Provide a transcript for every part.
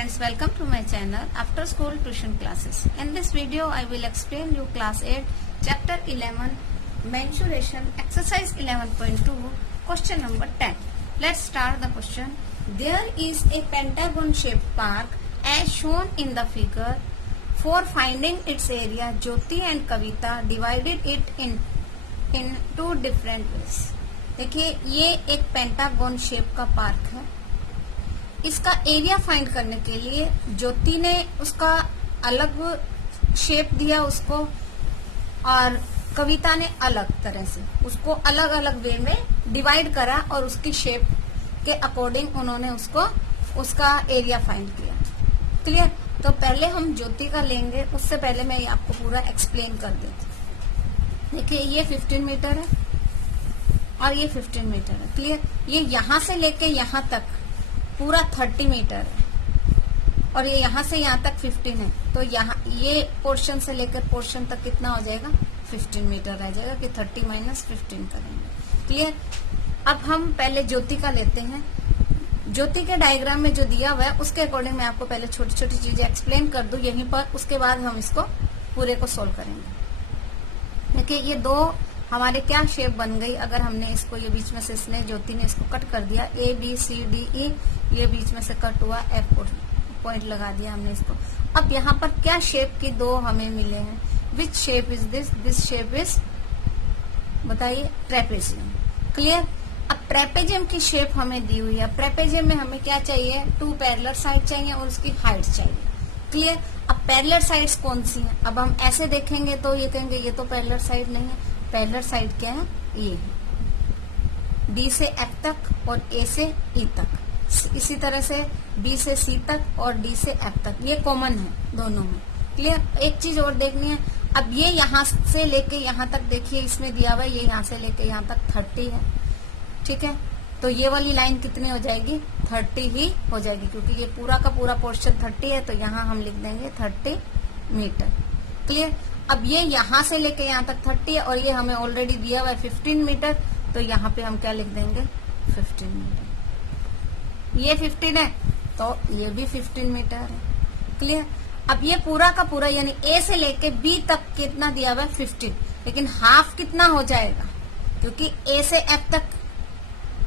friends, welcome to my channel After School Tuition Classes. In this video I will explain you class 8 chapter 11 mensuration exercise 11.2 question number 10. Let's start the question. There is a pentagon shaped park as shown in the figure. For finding its area, Jyoti and Kavita divided it in two different ways. देखिए ये एक pentagon shape का park है. इसका area find करने के लिए ज्योति ने उसका अलग शेप दिया उसको और कविता ने अलग तरह से उसको अलग अलग वे में डिवाइड करा और उसकी शेप के अकॉर्डिंग उन्होंने उसका एरिया फाइंड किया. क्लियर. तो पहले हम ज्योति का लेंगे, उससे पहले मैं आपको पूरा एक्सप्लेन कर देती हूँ. देखिए ये 15 मीटर है और ये 15 मीटर है. क्लियर. ये यहां से लेके यहां तक पूरा 30 मीटर है और ये यहाँ से यहाँ तक 15 है. तो यहाँ ये पोर्शन से लेकर पोर्शन तक कितना हो जाएगा? 15 मीटर रह जाएगा कि 30 माइनस 15 करेंगे. क्लियर. अब हम पहले ज्योति का लेते हैं. ज्योति के डायग्राम में जो दिया हुआ है उसके अकॉर्डिंग मैं आपको पहले छोटी छोटी चीजें एक्सप्लेन कर दूं यहीं पर, उसके बाद हम इसको पूरे को सोल्व करेंगे. देखिए ये दो हमारे क्या शेप बन गई अगर हमने इसको ये बीच में से इसने ज्योति ने इसको कट कर दिया. ए बी सी डी ई ये बीच में से कट हुआ, एफ पॉइंट लगा दिया हमने इसको. अब यहाँ पर क्या शेप की दो हमें मिले हैं? Which shape is this shape is बताइए ट्रेपेजियम. क्लियर. अब ट्रेपेजियम की शेप हमें दी हुई है. ट्रेपेजियम में हमें क्या चाहिए? 2 पैरेलल साइड चाहिए और उसकी हाइट चाहिए. क्लियर. अब पैरेलल साइड्स कौन सी हैं? अब हम ऐसे देखेंगे तो ये कहेंगे ये तो पैरेलल साइड नहीं है. पैरेलल साइड क्या है? ये है डी से एफ तक और ए से ई तक. इसी तरह से बी से सी तक और डी से एफ तक. ये कॉमन है दोनों में. क्लियर. एक चीज और देखनी है. अब ये यहाँ से लेके यहाँ तक देखिए इसमें दिया हुआ है ये यहाँ से लेके यहाँ तक 30 है. ठीक है. तो ये वाली लाइन कितनी हो जाएगी? 30 ही हो जाएगी क्योंकि ये पूरा का पूरा पोर्शन 30 है. तो यहाँ हम लिख देंगे 30 मीटर. क्लियर. अब ये यहाँ से लेके यहाँ तक 30 है और ये हमें ऑलरेडी दिया हुआ है 15 मीटर. तो यहाँ पे हम क्या लिख देंगे? 15 मीटर. ये 15 है तो ये भी 15 मीटर है. क्लियर. अब ये पूरा का पूरा यानी ए से लेके बी तक कितना दिया हुआ है? 15. लेकिन हाफ कितना हो जाएगा? क्योंकि ए से एफ तक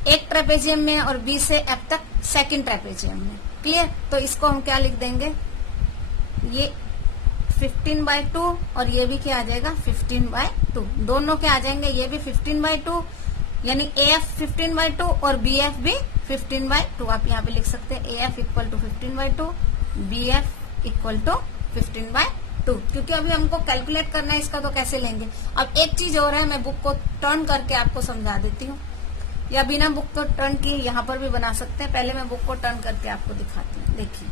एक ट्रेपेजियम में और बी से एफ तक सेकंड ट्रेपेजियम में. क्लियर. तो इसको हम क्या लिख देंगे? ये 15/2 और ये भी क्या आ जाएगा? 15/2. दोनों क्या आ जाएंगे? ये भी 15/2 यानी AF 15/2 और BF भी 15/2. आप यहाँ पे लिख सकते हैं AF equal to 15/2, BF equal to 15/2. क्योंकि अभी हमको कैलकुलेट करना है इसका तो कैसे लेंगे. अब एक चीज और है, मैं बुक को टर्न करके आपको समझा देती हूँ या बिना बुक को टर्न किए यहाँ पर भी बना सकते हैं. पहले मैं बुक को टर्न करके आपको दिखाती हूँ. देखिए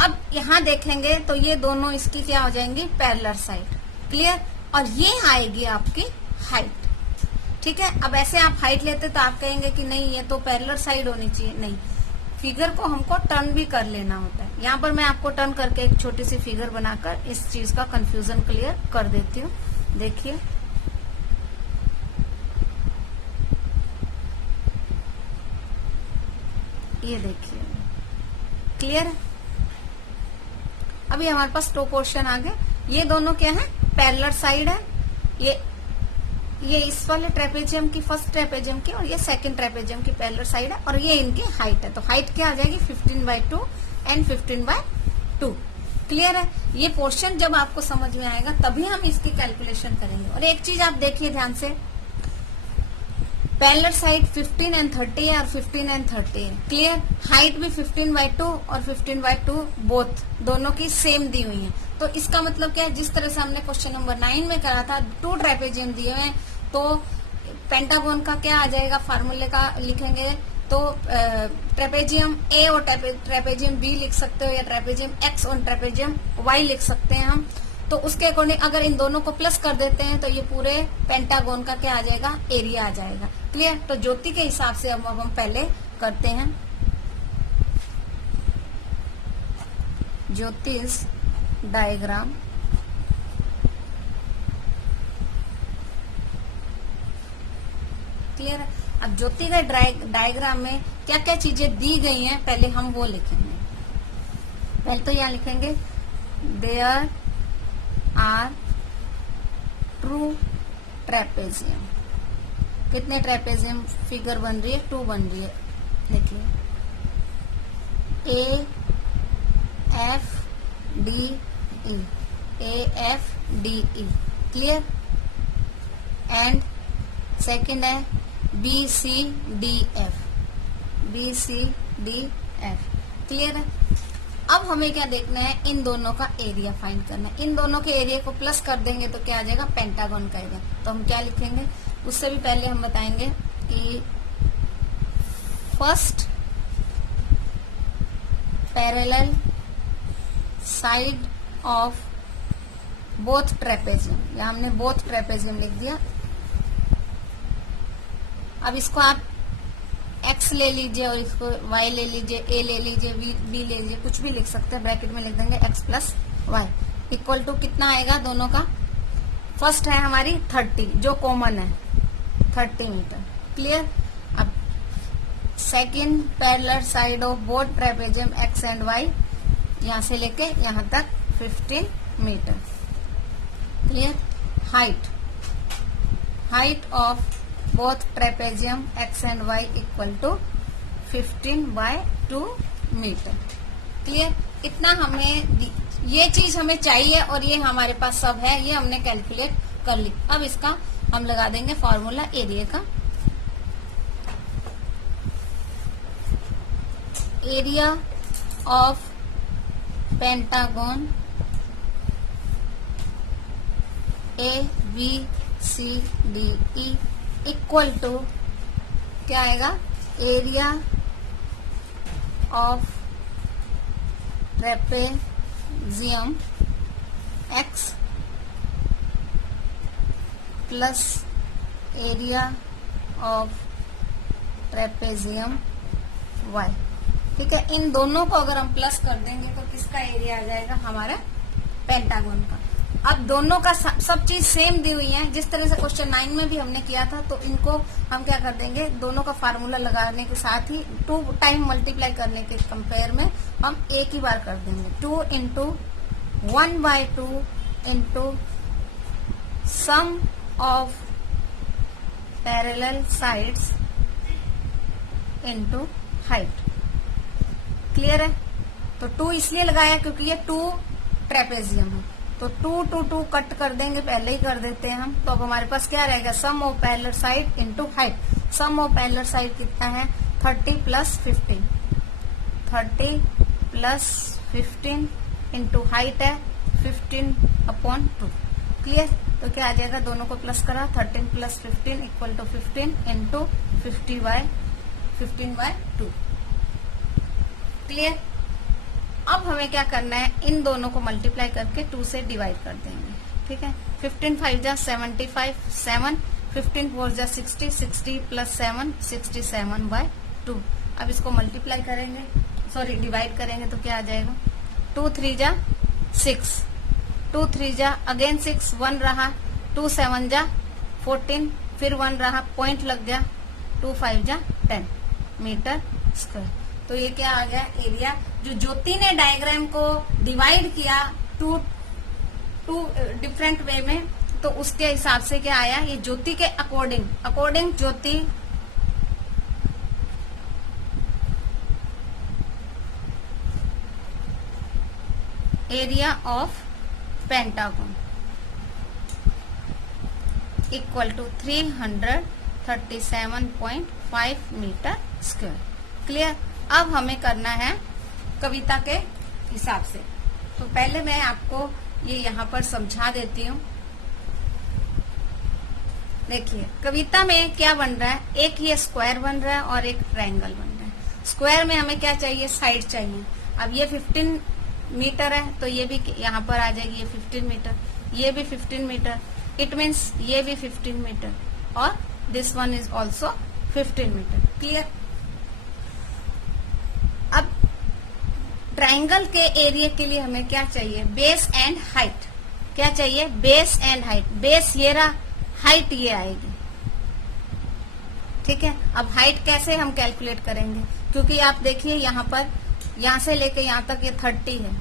अब यहाँ देखेंगे तो ये दोनों इसकी क्या हो जाएंगी? Parallel side. क्लियर. और ये आएगी आपकी हाइट. ठीक है. अब ऐसे आप हाइट लेते तो आप कहेंगे कि नहीं ये तो पैरेलल साइड होनी चाहिए. नहीं, फिगर को हमको टर्न भी कर लेना होता है. यहाँ पर मैं आपको टर्न करके एक छोटी सी फिगर बनाकर इस चीज का कंफ्यूजन क्लियर कर देती हूँ. देखिए ये देखिए. क्लियर है. अभी हमारे पास 2 क्वेश्चन आ गए. ये दोनों क्या है? पैरेलल साइड है. ये इस वाले ट्रेपेजियम की फर्स्ट ट्रेपेजियम की और ये सेकंड ट्रेपेजियम की पैरेलल साइड है और ये इनकी हाइट है. तो हाइट क्या आ जाएगी? 15/2 एंड 15/2. क्लियर है. ये पोर्शन जब आपको समझ में आएगा तभी हम इसकी कैलकुलेशन करेंगे. और एक चीज आप देखिए ध्यान से, पैरेलल साइड 15 एंड 30 है और 15 एंड 30 है. क्लियर. हाइट भी 15/2 और 15/2 बोथ दोनों की सेम दी हुई है. तो इसका मतलब क्या है? जिस तरह से हमने क्वेश्चन नंबर 9 में करा था 2 ट्रेपेजियम दिए हुए हैं तो पेंटागन का क्या आ जाएगा? फार्मूले का लिखेंगे तो ट्रेपेजियम ए और ट्रेपेजियम बी लिख सकते हो या ट्रेपेजियम एक्स और ट्रेपेजियम वाई लिख सकते हैं हम. तो उसके अकॉर्डिंग अगर इन दोनों को प्लस कर देते हैं तो ये पूरे पेंटागन का क्या आ जाएगा? एरिया आ जाएगा. क्लियर. तो ज्योति के हिसाब से अब हम पहले करते हैं ज्योतिष डायग्राम. क्लियर है. अब ज्योति के डायग्राम में क्या क्या चीजें दी गई हैं पहले हम वो लिखेंगे. पहले तो यहाँ लिखेंगे देयर आर ट्रू ट्रेपेजियम। कितने ट्रेपेजियम फिगर बन रही है? 2 बन रही है। देखिए A F D E, A F D E, clear. And second है B C D F, B C D F, clear है। अब हमें क्या देखना है? इन दोनों का एरिया फाइंड करना है। इन दोनों के एरिया को प्लस कर देंगे तो क्या आ जाएगा? पेंटागन का एरिया। तो हम क्या लिखेंगे? उससे भी पहले हम बताएंगे कि first parallel side of both trapezium, या हमने बोथ ट्रेपेजियम लिख दिया। अब इसको आप x ले लीजिए और इसको y ले लीजिए, a ले लीजिए, b ले लीजिए, कुछ भी लिख सकते हैं। ब्रैकेट में लिख देंगे x plus y equal to कितना आएगा दोनों का? फर्स्ट है हमारी 30 जो कॉमन है, 30 मीटर, क्लियर। अब second parallel side of both trapezium x and y, यहां से लेके यहां तक 15 metre, clear. Height of both trapezium x and y equal to 15/2 meter, clear. इतना हमें, ये चीज हमें चाहिए और ये हमारे पास सब है, ये हमने कैलकुलेट कर ली। अब इसका हम लगा देंगे फॉर्मूला एरिया का। Area of pentagon A B C D E equal to क्या आएगा? Area of trapezium x plus area of trapezium y, ठीक है। इन दोनों को अगर हम प्लस कर देंगे तो किसका एरिया आ जाएगा? हमारा पेंटागन का। अब दोनों का सब चीज सेम दी हुई है, जिस तरह से क्वेश्चन 9 में भी हमने किया था। तो इनको हम क्या कर देंगे? दोनों का फार्मूला लगाने के साथ ही 2 टाइम मल्टीप्लाई करने के कंपेयर में हम एक ही बार कर देंगे। 2 into 1/2 into sum of parallel sides into height, clear है। तो 2 इसलिए लगाया क्योंकि ये 2 ट्रेपेजियम है, तो 2 कट कर देंगे, पहले ही कर देते हैं हम। तो अब हमारे पास क्या रहेगा? Sum of parallel side into height. Sum of parallel side कितना है? 30 प्लस 15, 30 प्लस 15 इंटू हाइट है 15/2, क्लियर। तो क्या आ जाएगा? दोनों को प्लस करा, 13 plus 15 equal to 15 into 15/2, clear. अब हमें क्या करना है? इन दोनों को मल्टीप्लाई करके 2 से डिवाइड कर देंगे, ठीक है। 15 5 जा 75, 7, 15 4 जा 60, 60 प्लस 7 67/2। अब इसको मल्टीप्लाई करेंगे, सॉरी डिवाइड करेंगे तो क्या आ जाएगा? 2 3 जा 6, 2 3 जा अगेन 6, 1 रहा, 2 7 जा 14, फिर 1 रहा, पॉइंट लग गया, 2 5 जा 10 मीटर स्क्वायर। तो ये क्या आ गया? एरिया। जो ज्योति ने डायग्राम को डिवाइड किया टू डिफरेंट वे में, तो उसके हिसाब से क्या आया? ये ज्योति के according Jyoti area of pentagon equal to 337.5 metre square, clear. अब हमें करना है कविता के हिसाब से। तो पहले मैं आपको ये यहाँ पर समझा देती हूँ। देखिए कविता में क्या बन रहा है? एक ये स्क्वायर बन रहा है और एक ट्रायंगल बन रहा है। स्क्वायर में हमें क्या चाहिए? साइड चाहिए। अब ये 15 मीटर है तो ये भी यहाँ पर आ जाएगी, ये 15 मीटर, ये भी 15 मीटर, इट मीन्स ये भी 15 मीटर और this one is also 15 metre, clear. अब ट्रायंगल के एरिया के लिए हमें क्या चाहिए? Base and height. क्या चाहिए? Base and height. बेस ये रहा, हाइट ये आएगी, ठीक है। अब हाइट कैसे हम कैलकुलेट करेंगे? क्योंकि आप देखिए यहाँ पर यहाँ से लेकर यहाँ तक ये 30 है,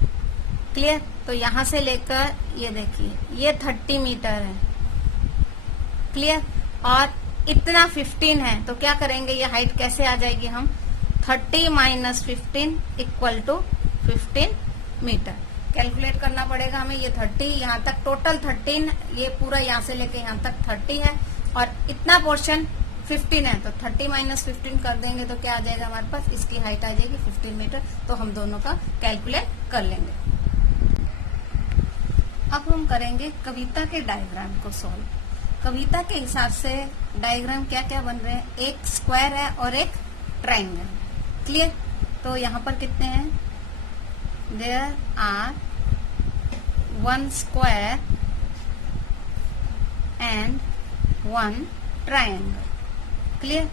क्लियर। तो यहाँ से लेकर ये देखिए ये 30 मीटर है, क्लियर। और इतना 15 है, तो क्या करेंगे, ये हाइट कैसे आ जाएगी, हम 30 minus 15 equal to 15 metre calculate करना पड़ेगा हमें। ये 30 यहाँ तक टोटल 13, ये पूरा यहाँ से लेके यहाँ तक 30 है और इतना पोर्शन 15 है, तो 30 माइनस 15 कर देंगे तो क्या आ जाएगा हमारे पास, इसकी हाइट आ जाएगी 15 मीटर। तो हम दोनों का कैलकुलेट कर लेंगे। अब हम करेंगे कविता के डायग्राम को सॉल्व। कविता के हिसाब से डायग्राम क्या क्या बन रहे हैं, एक स्क्वायर है और एक ट्राइंगल, क्लियर। तो यहाँ पर कितने हैं, there are 1 square and 1 triangle, clear.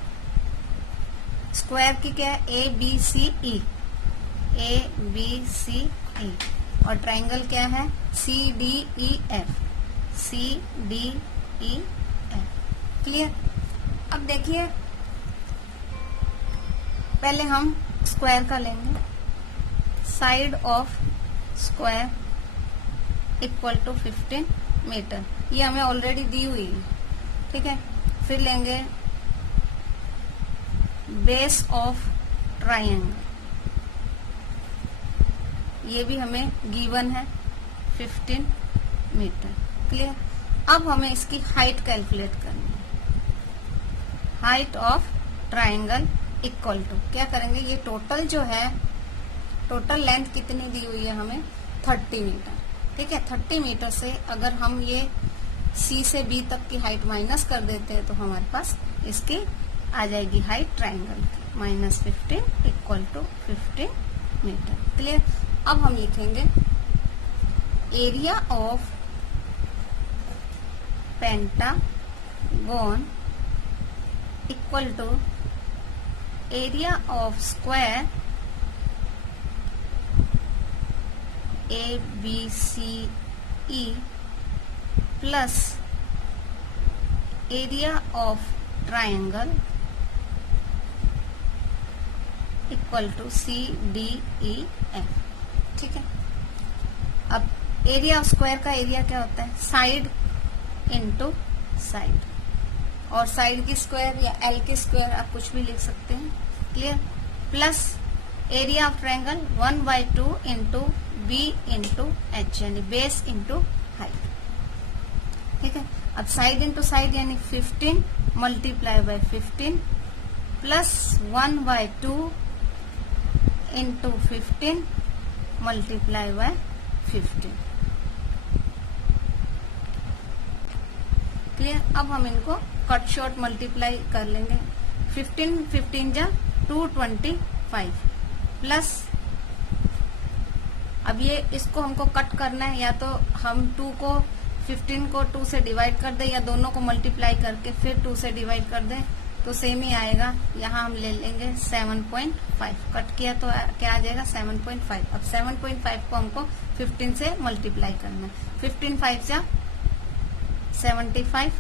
Square की क्या है, ए बी सी ई, ए बी सी ई, और ट्राइंगल क्या है, C D E F, C D E F, clear. अब देखिए पहले हम स्क्वायर का लेंगे, side of square equal to 15 metre, ये हमें ऑलरेडी दी हुई है, ठीक है। फिर लेंगे बेस ऑफ ट्राइंगल, ये भी हमें गिवन है 15 मीटर, क्लियर। अब हमें इसकी हाइट कैलकुलेट करनी है, height of triangle equal to क्या करेंगे, ये टोटल जो है, टोटल लेंथ कितनी दी हुई है हमें 30 मीटर, ठीक है। 30 मीटर से अगर हम ये सी से बी तक की हाइट माइनस कर देते हैं तो हमारे पास इसकी आ जाएगी हाइट ट्राइंगल की minus 15 equal to 15 metre, clear. अब हम लिखेंगे area of pentagon equal to area of square A B C E plus area of triangle equal to C D E F, ठीक है। अब एरिया ऑफ स्क्वायर का area क्या होता है, साइड इनटू साइड, और साइड की स्क्वायर या एल की स्क्वायर आप कुछ भी लिख सकते हैं, clear. Plus area of triangle 1/2 into B into H, यानी बेस इंटू हाइट, ठीक है। अब साइड इंटू साइड यानी 15 मल्टीप्लाई बाय 15 प्लस 1/2 इंटू 15 मल्टीप्लाई बाय 15, क्लियर। अब हम इनको कट शॉर्ट मल्टीप्लाई कर लेंगे, 15 जा 225 प्लस, अब ये इसको हमको कट करना है, या तो हम 15 को 2 से डिवाइड कर दें या दोनों को मल्टीप्लाई करके फिर 2 से डिवाइड कर दें तो सेम ही आएगा। यहाँ हम ले लेंगे 7.5, कट किया तो क्या आ जाएगा 7.5। अब 7.5 को हमको 15 से मल्टीप्लाई करना है, 15 5 जा 75,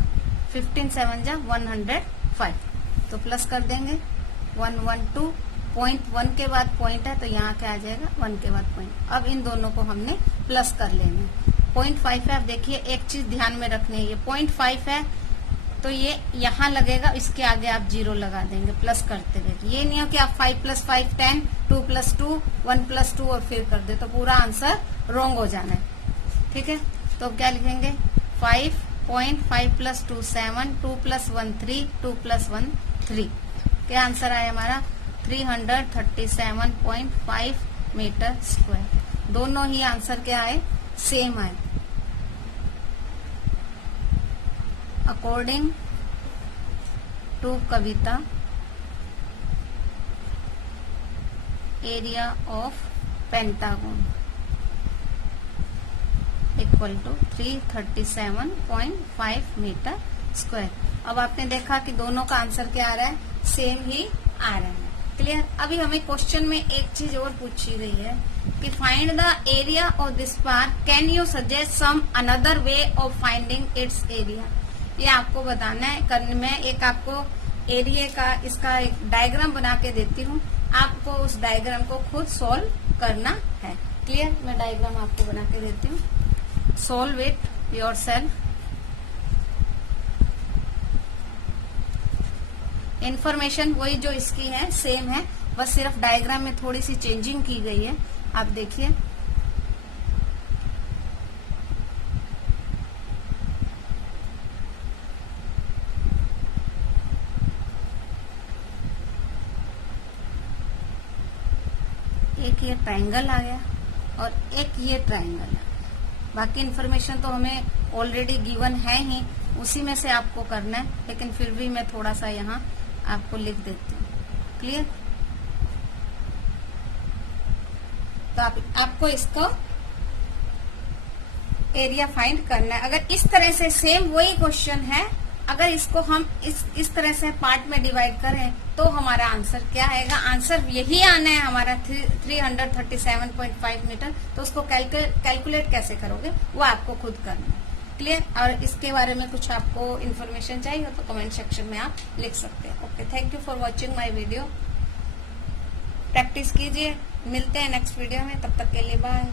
15 7 जा 105, तो प्लस कर देंगे 112, पॉइंट 1 के बाद पॉइंट है तो यहाँ क्या आ जाएगा 1 के बाद पॉइंट। अब इन दोनों को हमने प्लस कर लेना है, 0.5 है। अब देखिए एक चीज ध्यान में रखनी है, ये 0.5 है तो ये यहाँ लगेगा, इसके आगे आप 0 लगा देंगे प्लस करते हुए। ये नहीं हो कि आप 5 + 5 10, 2 + 2 1 + 2 और फिर कर दे तो पूरा आंसर रॉन्ग हो जाना है, ठीक है। तो क्या लिखेंगे 5.5 + 2 7, 2 + 1 3, 2 + 1 3, क्या आंसर आया हमारा 337.5 मीटर स्क्वायर। दोनों ही आंसर क्या आए, सेम आए। According to Kavita, area of pentagon equal to 337.5 metre square. अब आपने देखा कि दोनों का आंसर क्या आ रहा है, सेम ही आ रहा है, क्लियर। अभी हमें क्वेश्चन में एक चीज और पूछी गई है कि find the area of this park, can you suggest some another way of finding its area. ये आपको बताना है। मैं एक आपको एरिया का इसका एक डायग्राम बना के देती हूँ, आपको उस डायग्राम को खुद सॉल्व करना है। क्लियर? मैं डायग्राम आपको बना के देती हूँ। Solve it yourself. इंफॉर्मेशन वही जो इसकी है सेम है, बस सिर्फ डायग्राम में थोड़ी सी चेंजिंग की गई है। आप देखिए, एक ये ट्रायंगल आ गया और एक ये ट्रायंगल है। बाकी इन्फॉर्मेशन तो हमें ऑलरेडी गिवन है ही, उसी में से आपको करना है, लेकिन फिर भी मैं थोड़ा सा यहाँ आपको लिख देती हूँ। क्लियर? तो आपको इसको एरिया फाइंड करना है। अगर इस तरह से सेम वही क्वेश्चन है, अगर इसको हम इस तरह से पार्ट में डिवाइड करें तो हमारा आंसर क्या आएगा? आंसर यही आना है हमारा 337.5 मीटर। तो उसको कैलकुलेट कैसे करोगे वो आपको खुद करना है। क्लियर? और इसके बारे में कुछ आपको इन्फॉर्मेशन चाहिए हो तो कमेंट सेक्शन में आप लिख सकते हैं। Okay, thank you for watching my video. Practice कीजिए, मिलते हैं नेक्स्ट वीडियो में, तब तक के लिए बाय।